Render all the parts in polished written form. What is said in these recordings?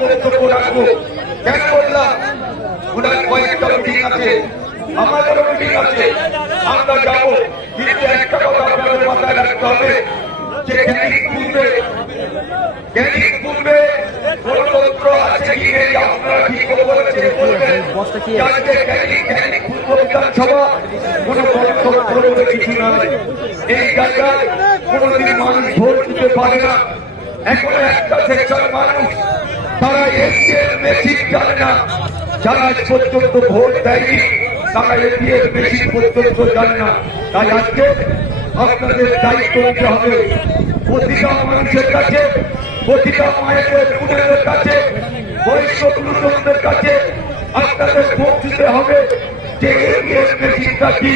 বক্তব্য রাখবো। কেন বললাম? ওনার কয়েকটা মিটিং আছে, আমাদেরও মিটিং আছে, আমরা যাবো। কিন্তু একটা কথা আপনাদের মাথায় রাখতে হবে যে জ্ঞানী পূর্বে গণতন্ত্র আছে কি নেই আপনারা কি বলছেন বলবেন। জ্ঞানী পূর্ব বিধানসভা কোন গণতন্ত্র বলে কিছু নয়। এই জায়গায় কোনদিন মানুষ ভোট দিতে পারে না। এখন একটা সেকশন মানুষ তারা এটিএম মেশিন জানে না, যারা আজ পর্যন্ত ভোট দেয়নি তারা এটিএম মেশিন পর্যন্ত জানে না। তাই আজকে আপনাদের দায়িত্ব নিতে হবে প্রতিটা মানুষের কাছে, প্রতিটা মায়েদের বোনেদের কাছে, বয়স্ক গুরুজনদের কাছে আপনাদের ভোট দিতে হবে যে এটিএম মেশিনটা কি।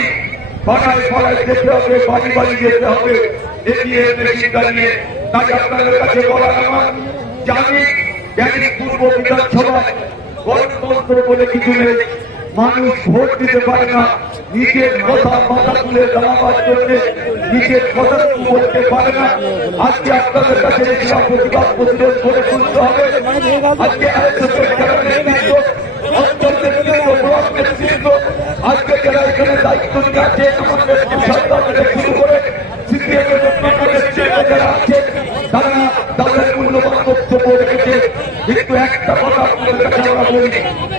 পাড়ায় পাড়ায় যেতে হবে, বাড়ি বাড়ি যেতে হবে এটিএম মেশিনটা নিয়ে। তাই আপনাদের কাছে বলা আমার জানি জ্ঞানী পূর্ব বিধানসভায় গণতন্ত্র বলে কিছু নেই। মানুষ ভোট দিতে পারে না, নিজের কথা মাথা তুলে দাঁড়াবার জন্য নিজের কথা বলতে পারে না। আজকে আপনাদের কাছে প্রতিবাদ প্রতিরোধ করে তুলতে হবে। আজকে আজকে যারা এখানে দায়িত্ব নিয়ে আছে আমাদের সরকার থেকে শুরু করে যারা আছে তারা তাদের মূল্যবান বক্তব্য রেখেছে। কিন্তু একটা কথা আপনাদের কাছে আমরা বলি,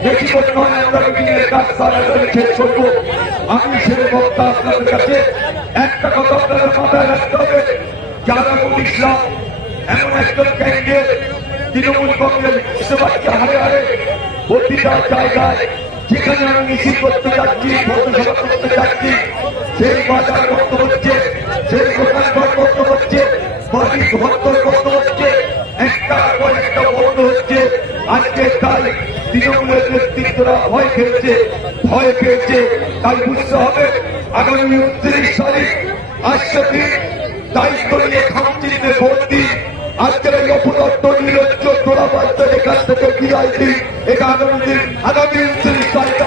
বেশি কথা নয়, আমরা মিটিংয়ের কাজ তাড়াতাড়ি শেষ করবো। আমি সে বক্তা আপনাদের কাছে একটা কথা আপনাদের মাথায় রাখতে হবে, জালালুল ইসলাম এমন একজন ক্যান্ডিডেট তৃণমূল কংগ্রেস বিশ্ববাসীকে হারে হারে প্রতিটা জায়গায় যেখানে আমি মিছিল করতে যাচ্ছি, পথসভা করতে যাচ্ছি, সেই বাজার বন্ধ হচ্ছে, সেই দোকানঘর বন্ধ হচ্ছে, বাড়ি ঘর বন্ধ হচ্ছে, একটা পর একটা বন্ধ হচ্ছে। আজকে তাই তৃণমূলের নেতৃত্বরা ভয় পেয়েছে। তাই বুঝতে হবে আগামী 29 তারিখ আসছে দিন দায়িত্ব নিয়ে খামচিতে ভোট দিন। আজকের এই অপদত্ত নিরজ্জ তোলাবাদ্য এখান থেকে বিদায় দিন। এটা আগামী 29 তারিখ